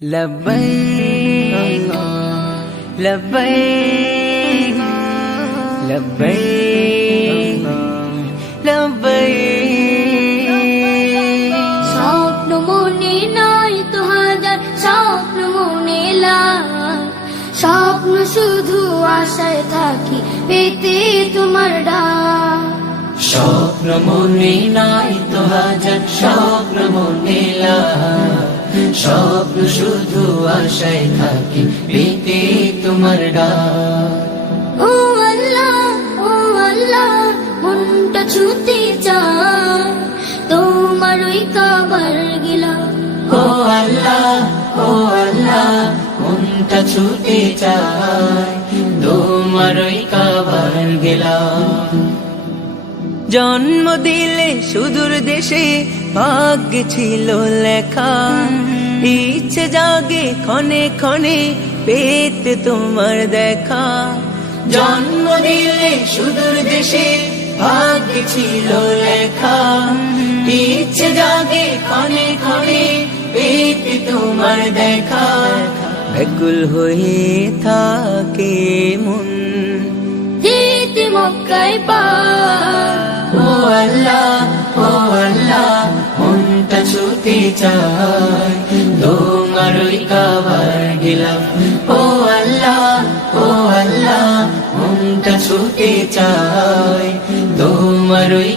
لبيك لبيك لبيك لبيك স্বপ্ন মনে নাই তো হাজার স্বপ্ন মনে লাল স্বপ্ন শুধু আশায় থাকি পেতে তোমার ডাক স্বপ্ন মনে নাই তো হাজার স্বপ্ন মনে লাই। স্বপ্ন শুধু আশায় থাকি পেতে তোমার ডাক। ও আল্লাহ ও আল্লাহ মনটা ছুতে চায়। তোমার ওই কাবার গেলা ও আল্লাহ ও আল্লাহ মনটা ছুটে চায়। তোমার ওই কাবার গেলাম। জন্ম দিলে সুদূর দেশে ভাগ্য ছিল লেখা। ইচ্ছে জাগে ক্ষণে ক্ষণে পেতে তোমার দেখা। জন্ম দিলে সুদূর দেশে ভাগ্য ছিল লেখা। ইচ্ছে জাগে ক্ষণে ক্ষণে পেতে তোমার দেখা। ব্যাকুল হয়ে থাকে মন। যেতে মক্কায় পা আল্লাহ চায় তোমার কাবার ও আল্লাহ ও আল্লাহ চায়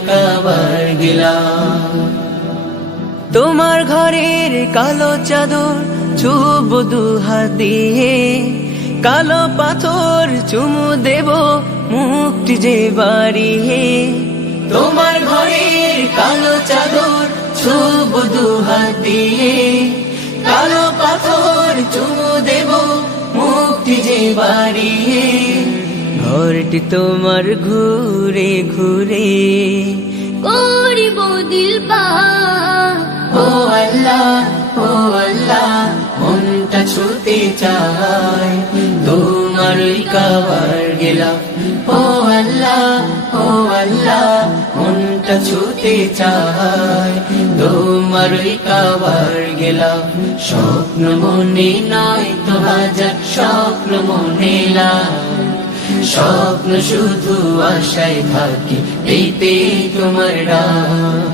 কাবার গেলাম তোমার ঘরের কালো চাদর ছুব দুহাত দিয়ে কালো পাথর চুমু দেব মুক্তি যে বাড়িয়ে। তোমার ঘরের কালো চাদর ছুব দুহাত দিয়ে কালো পাথর চুমু দেব মুক্তি যে বাড়িয়ে। ঘরটি তোমার ঘুরে ঘুরে করিব দিল পা। ও আল্লাহ ও আল্লাহ মনটা ছুতে চায়। তোমার কাবার গেলাম। ও আল্লাহ আল্লাহ, মনটা ছুতে চায়। তোমার কাবার গেলাম, স্বপ্ন মনে নয় তো হাজার স্বপ্ন মনে স্বপ্ন শুধু আশায় থাকি পেতে তোমার ডাক।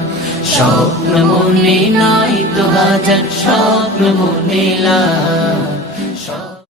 স্বপ্ন মনে নাই তো হাজার স্বপ্ন মনে